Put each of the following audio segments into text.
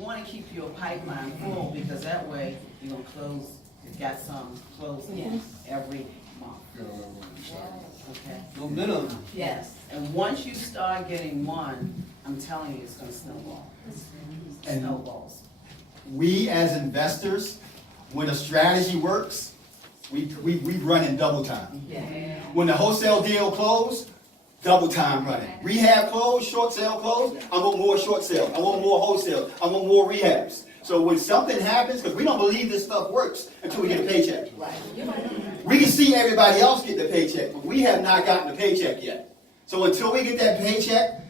want to keep your pipeline full, because that way you're gonna close, you got some closing every month. Okay? No minimum. Yes. And once you start getting one, I'm telling you, it's gonna snowball. And- Snowballs. We as investors, when a strategy works, we run in double time. Yeah. When the wholesale deal closed, double time running. Rehab closed, short sale closed, I want more short sale, I want more wholesale, I want more rehabs. So when something happens, because we don't believe this stuff works until we get a paycheck. We can see everybody else get the paycheck, but we have not gotten the paycheck yet. So until we get that paycheck,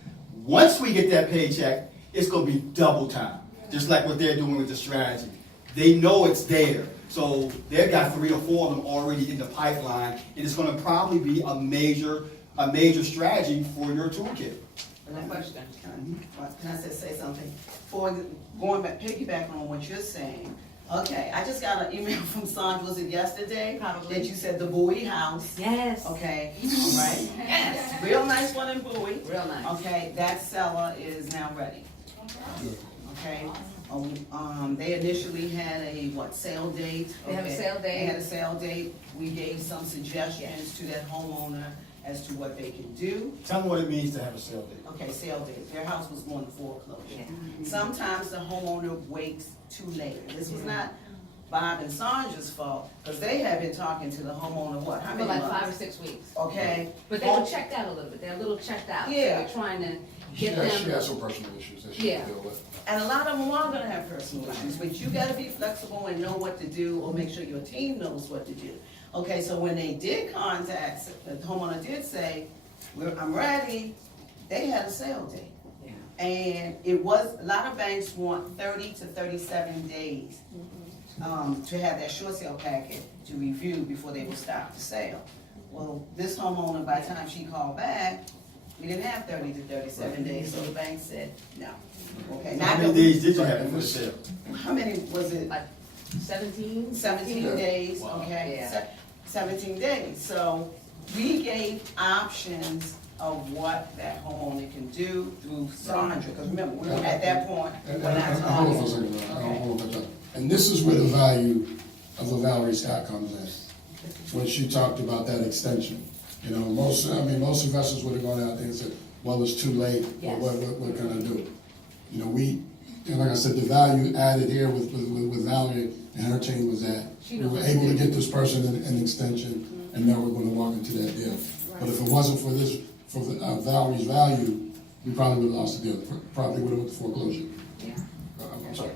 once we get that paycheck, it's gonna be double time. Just like what they're doing with the strategy. They know it's there. So they've got 3 or 4 of them already in the pipeline, and it's gonna probably be a major strategy for your toolkit. Another question, can I say something? For going back, piggybacking on what you're saying, okay, I just got an email from Sandra, was it yesterday? Probably. That you said the Bowie house. Yes. Okay, all right. Yes. Real nice one in Bowie. Real nice. Okay, that seller is now ready. Okay, they initially had a, sale date? They have a Okay. sale date. They had a sale date. We gave some suggestions to that homeowner as to what they can do. Tell them what it means to have a sale date. Okay, sale date, their house was going to foreclosure. Yeah. Sometimes the homeowner waits too late. This was not Bob and Sandra's fault, because they had been talking to the homeowner, what, how For many like months? 5 or 6 weeks. Okay. But they were checked out a little bit. They're a little checked out. So Yeah. we're trying to She get has them. some personal issues that she Yeah. can deal with. And a lot of them are gonna have personal issues, but you gotta be flexible and know what to do, or make sure your team knows what to do. Okay, so when they did contact, the homeowner did say, I'm ready, they had a sale date. Yeah. And it was, a lot of banks want 30 to 37 days to have that short sale packet to review before they will stop the sale. Well, this homeowner, by the time she called back, we didn't have 30 to 37 days, so the bank said, no. Okay, How now, many days did you have for the sale? how many was it? Like 17? 17 Yeah. days, Wow. okay? Yeah. 17 days, so we gave options of what that homeowner can do through Sandra, because remember, we were at that point, And, we're not hold on for a talking. second, Okay. hold on for a second. And this is where the value of what Valerie Scott comes in. When she talked about that extension. You know, most investors would have gone out there and said, well, it's too late, or Yes. what can I do? You know, and like I said, the value added here with Valerie and her team was that we were able to get this person an extension, and now we're gonna walk into that deal. But if it wasn't for this, for Valerie's value, we probably would have lost the deal, probably would have went to foreclosure. Yeah. I'm sorry.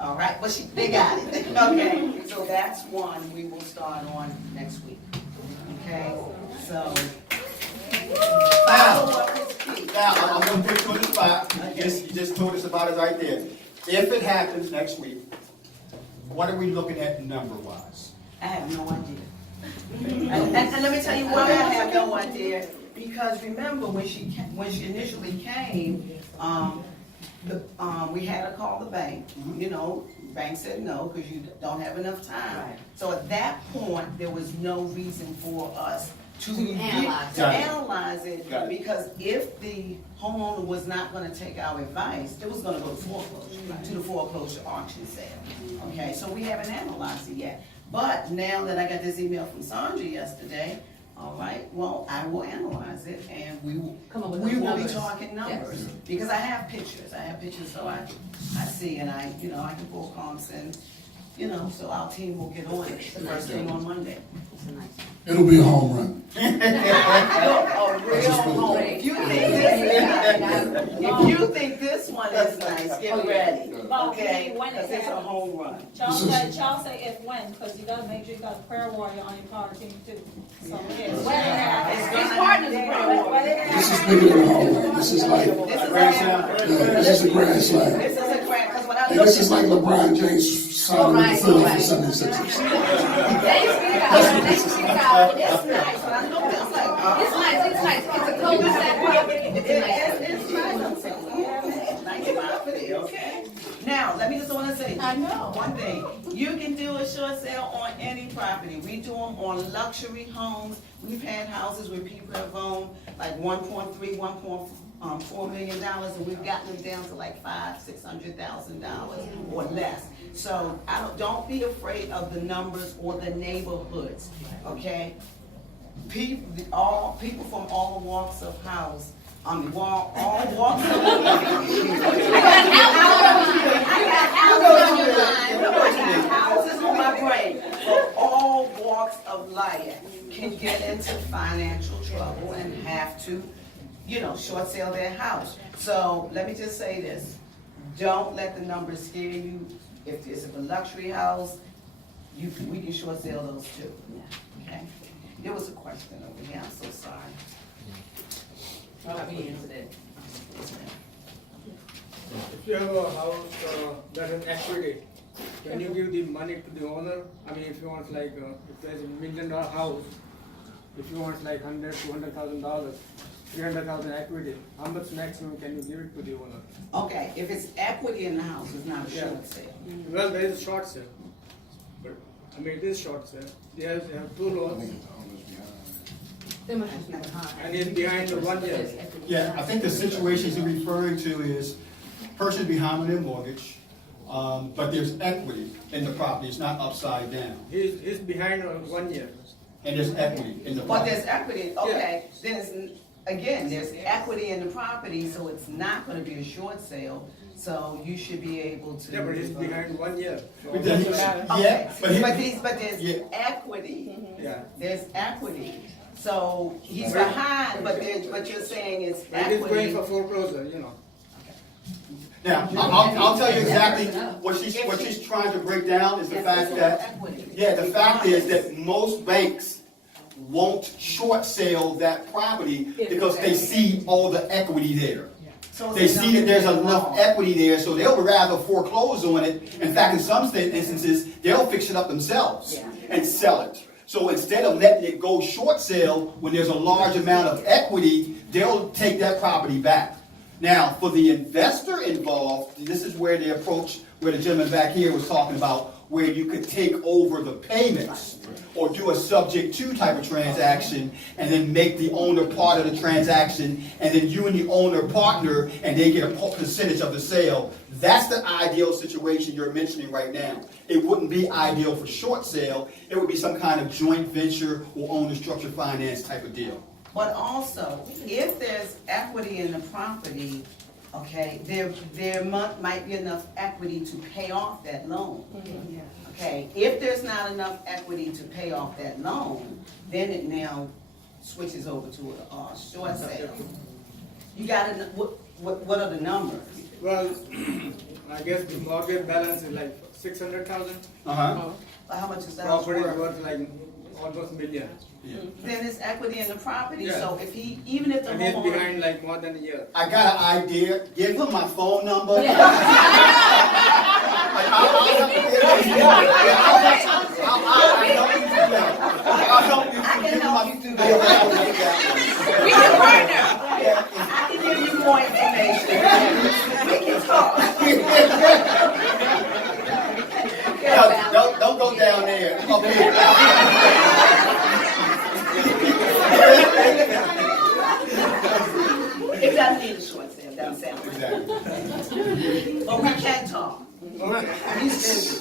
All right, but they got it, okay? So that's one we will start on next week, okay? So. Now, I'm gonna put you on the spot, you just told us about it right there. If it happens next week, what are we looking at number-wise? I have no idea. And let me tell you why I have no idea, because remember, when she initially came, we had to call the bank, you know, bank said no, because you don't have enough time. Right. So at that point, there was no reason for us to analyze it. analyze it, Got it. because if the homeowner was not gonna take our advice, it was gonna go to foreclosure, to the foreclosure auction sale. Okay, so we haven't analyzed it yet. But now that I got this email from Sandra yesterday, all right, well, I will analyze it, and we will Come up with we those will be numbers. talking numbers. Yes. Because I have pictures, so I see, and I can pull comps, and, so our team will get on it the first thing on Monday. It's a nice one. It'll be a home run. A real home. If you think this one is nice, get ready, Bob, okay? when it Because it's a happens. home run. Y'all say if when, because you gotta make sure you got a prayer warrior on your power team too. So it's when it happens. His partner's a prayer warrior. This is bigger than a home run. This is like, This is Grand a- slam. this is a grand slam. This is a grand, because when I Hey, looked this is at like LeBron James signing with the Philadelphia 76ers. Thanks, Peter. it's nice, when I looked at it, I was like, oh. It's nice, it's nice. It's a cul-de-sac property. It's a nice. It's nice, I'm saying, yeah, nice property, okay? Now, let me just wanna say. I know. One thing, you can do a short sale on any property. We do them on luxury homes. We've had houses where people have owned like 1.3, $4 million, and we've gotten them down to like $600,000 or less. So don't be afraid of the numbers or the neighborhoods, okay? People from all walks of house, all walks of houses on my brain, for all walks of life can get into financial trouble and have to, short sale their house. So let me just say this, don't let the numbers scare you. If it's a luxury house, we can short sale those too, okay? There was a question over here, I'm so sorry. If you have a house that has equity, can you give the money to the owner? I mean, if you want like, if there's $1 million house, if you want like $100,000, $200,000, $300,000 equity, how much maximum can you give it to the owner? Okay, if it's equity in the house, it's not a short sale. Well, there is a short sale, but I mean, it is short sale. They have two loans, and it's behind the 1 year. Yeah, I think the situations you're referring to is person behind on their mortgage, but there's equity in the property, it's not upside down. He's behind on 1 year. And there's equity in the But property. there's equity, okay, then there's equity in the property, so it's not gonna be a short sale, so you should be able to. Yeah, but he's behind 1 year. So But it then doesn't matter. Okay, yeah, but there's Yeah. equity, Yeah. there's equity, so he's behind, but you're saying it's But he's going equity. for foreclosure, Now, I'll tell you exactly what she's trying to break down is the Yes, fact it's that, equity. yeah, the fact is that most banks won't short sale that property because they see all the equity there. So They it's see that there's not- enough equity there, so they'll rather foreclose on it. In fact, in some instances, they'll fix it up themselves and sell it. So instead of letting it go short sale, when there's a large amount of equity, they'll take that property back. Now, for the investor involved, this is where the approach, where the gentleman back here was talking about, where you could take over the payments or do a subject to type of transaction and then make the owner part of the transaction, and then you and the owner partner and they get a percentage of the sale. That's the ideal situation you're mentioning right now. It wouldn't be ideal for short sale. It would be some kind of joint venture or owner structured finance type of deal. But also, if there's equity in the property, okay, there might be enough equity to pay off that loan. Okay, if there's not enough equity to pay off that loan, then it now switches over to a short sale. You gotta, what are the numbers? Well, I guess the mortgage balance is like 600,000. How much is that house Property is worth? worth like almost $1 million. Then there's equity in the property, Yeah. so even if the And he's homeowner. behind like more than a year. I got an idea. Give him my phone number. I'll help you. I can help you through Yeah, that. We can partner. I can give you more information. We can talk. Don't go down there. Up here. It doesn't need a short sale, it doesn't sound like it. Exactly. But we can talk. He's busy.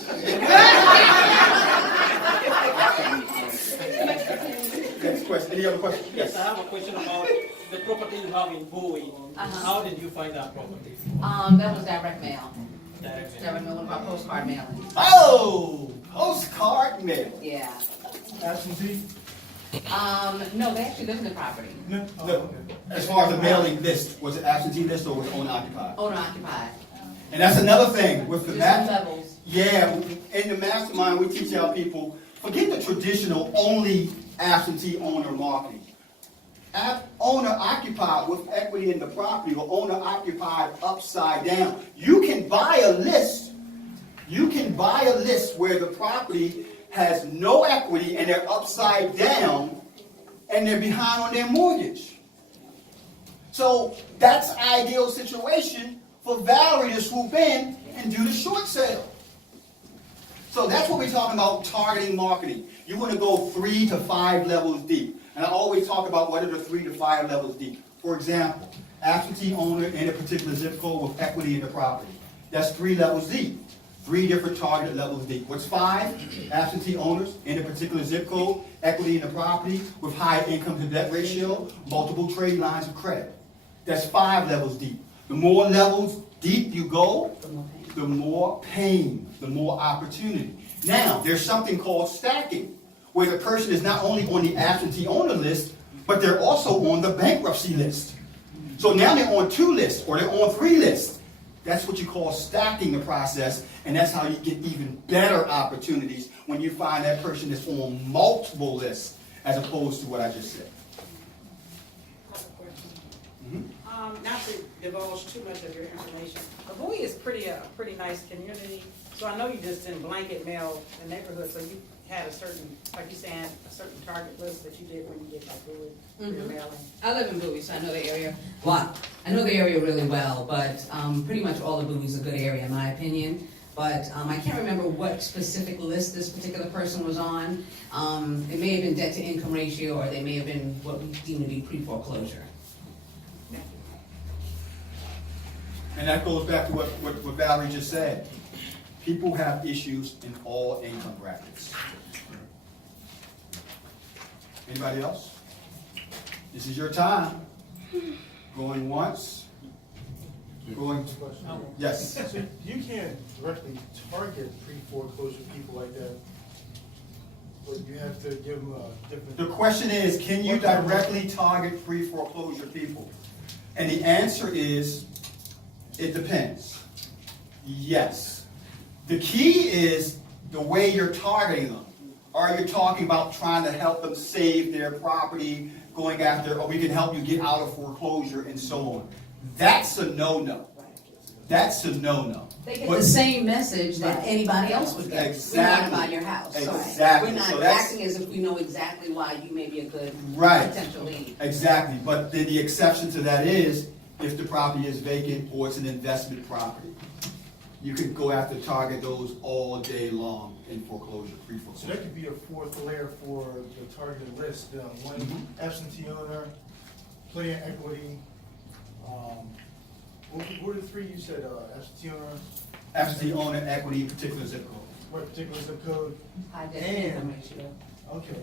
Next question. Any other questions? Yes, I have a question about the property you have in Bowie. How did you find that property? That was direct mail. Direct mail. Direct mail, one of our postcard mailings. Oh, postcard mail. Yeah. Absentee? No, they actually live in the property. No, as far as the mailing list, was it absentee list or was it owner occupied? Owner occupied. And that's another thing with the There's some map. levels. Yeah, in the mastermind, we teach our people, forget the traditional only absentee owner marketing. Owner occupied with equity in the property or owner occupied upside down. You can buy a list. You can buy a list where the property has no equity and they're upside down and they're behind on their mortgage. So that's an ideal situation for Valerie to swoop in and do the short sale. So that's what we're talking about, targeting marketing. You want to go 3 to 5 levels deep. And I always talk about what are the 3 to 5 levels deep. For example, absentee owner in a particular zip code with equity in the property. That's 3 levels deep. 3 different targeted levels deep. What's 5? Absentee owners in a particular zip code, equity in the property with high income to debt ratio, multiple trade lines of credit. That's 5 levels deep. The more levels deep you go, the more pain, the more opportunity. Now, there's something called stacking, where the person is not only on the absentee owner list, but they're also on the bankruptcy list. So now they're on 2 lists, or they're on 3 lists. That's what you call stacking the process, and that's how you get even better opportunities when you find that person is on multiple lists, as opposed to what I just said. Not to divulge too much of your information, but Bowie is pretty nice community. So I know you just didn't blanket mail the neighborhood, so you had a certain, like you said, a certain target list that you did when you did like Bowie for your mailing. I live in Bowie, so I know the area. Well, I know the area really well, but pretty much all of Bowie's a good area in my opinion. But I can't remember what specific list this particular person was on. It may have been debt to income ratio, or they may have been what we deem to be pre-foreclosure. And that goes back to what Valerie just said. People have issues in all income brackets. Anybody else? This is your time. Going once. Going, yes. So you can't directly target pre-foreclosure people like that, but you have to give them a different. The question is, can you directly target pre-foreclosure people? And the answer is, it depends. Yes. The key is the way you're targeting them. Are you talking about trying to help them save their property, going after, or we can help you get out of foreclosure and so on? That's a no-no. That's a no-no. They get But- the same message that anybody else would get. Exactly. We want to buy your house. So Exactly. we're not So that's- acting as if we know exactly why you may be a good Right. potential lead. Exactly, but then the exception to that is if the property is vacant or it's an investment property. You can go after target those all day long in foreclosure, So pre-foreclosure. that could be a 4th layer for the targeted list. One absentee owner, player equity. What were the 3 you said? Absentee owner, Absentee owner, equity, particular zip code. what particular zip code? High debt to income ratio. Okay.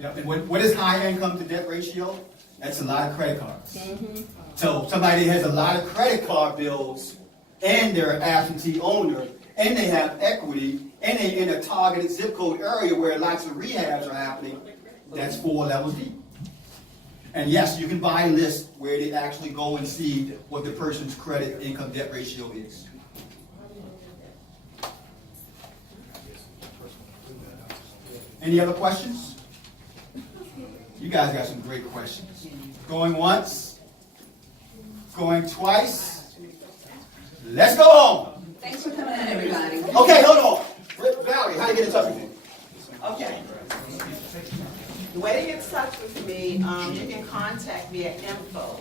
Yep, and what is high income to debt ratio? That's a lot of credit cards. So somebody has a lot of credit card bills, and they're an absentee owner, and they have equity, and they're in a targeted zip code area where lots of rehabs are happening, that's 4 levels deep. And yes, you can buy lists where they actually go and see what the person's credit income debt ratio is. Any other questions? You guys got some great questions. Going once? Going twice? Let's go home. Thanks for coming in, everybody. Okay, hold on. Valerie, how do you get in touch with you? Okay. The way to get in touch with me, you can contact me at info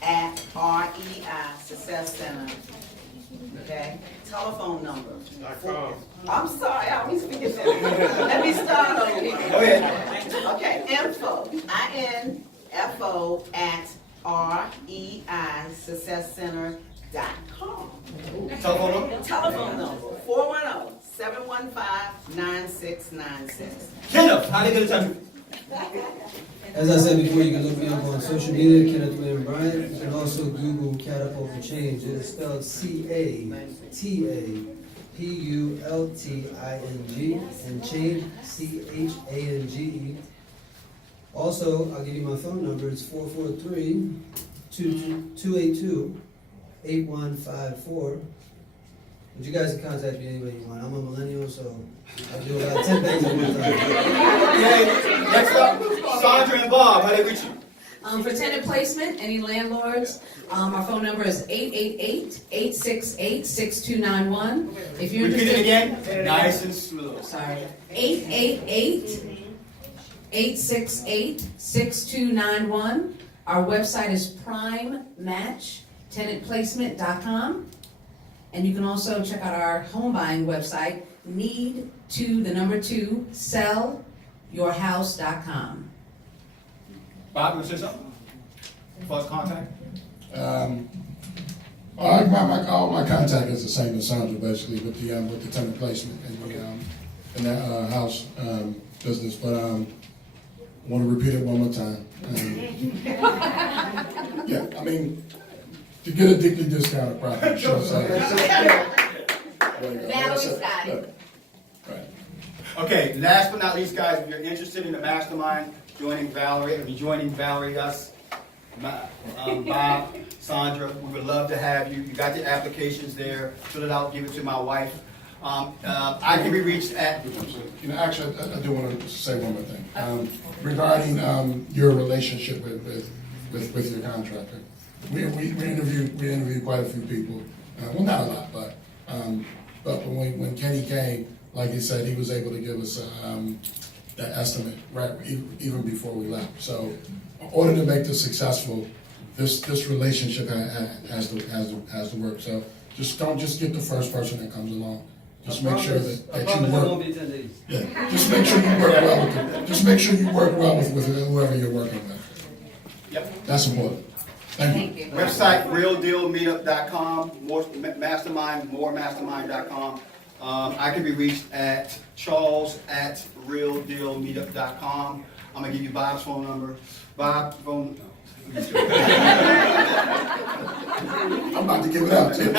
@REI Success Center. Okay? Telephone number. I'm sorry, I always forget that. Let me start over. Go ahead. Okay, info @REISuccessCenter.com. Telephone number? Telephone number, 410-715-9696. Kenneth, how do you get in touch with you? As I said before, you can look me up on social media, Kenneth William Bryant. You can also Google Catapult for Change. It is spelled CATAPULTING and Change CHANGE. Also, I'll give you my phone number. It's 443-282-8154. But you guys can contact me any way you want. I'm a millennial, so I do about 10 things at one time. Okay, next up, Sandra and Bob, how do they reach you? For tenant placement, any landlords, our phone number is 888-868-6291. If you're Repeat it interested. again, nice and slow. Sorry, 888-868-6291. Our website is primematchtenantplacement.com. And you can also check out our home buying website, sellyourhouse.com. Bob, you want to say something? First contact? All my contact is the same as Sandra, basically, with the tenant placement in that house business, but I want to repeat it one more time. Yeah, I mean, to get a deeply discounted property, short sale. Valerie's got it. Right. Okay, last but not least, guys, if you're interested in the mastermind, joining us, Bob, Sandra, we would love to have you. You got the applications there, fill it out, give it to my wife. I can be reached at, You know, actually, I do want to say one more thing. Regarding your relationship with your contractor. We interviewed quite a few people. Well, not a lot, but when Kenny came, like he said, he was able to give us that estimate right even before we left. So, in order to make this successful, this relationship has to work. So, don't just get the first person that comes along. Just make sure that you work. It won't be 10 days. Yeah, just make sure you work well with them. Just make sure you work well with whoever you're working with. yep. That's important. Thank you. Thank you. Website, realdealmeetup.com, moremastermind.com. I can be reached at charles@realdealmeetup.com. I'm gonna give you Bob's phone number. Bob, phone. I'm about to give it out too.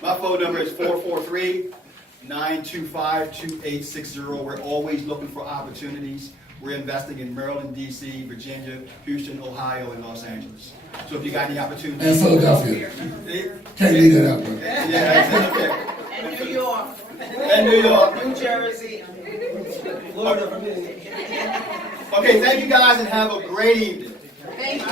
My phone number is 443-925-2860. We're always looking for opportunities. We're investing in Maryland, D.C., Virginia, Houston, Ohio, and Los Angeles. So if you got any opportunities. And Philadelphia. Can't leave that out, bro. Yeah, okay. And New York. And New York. New Jersey. Florida for me. Okay, thank you guys and have a great evening. Thank you.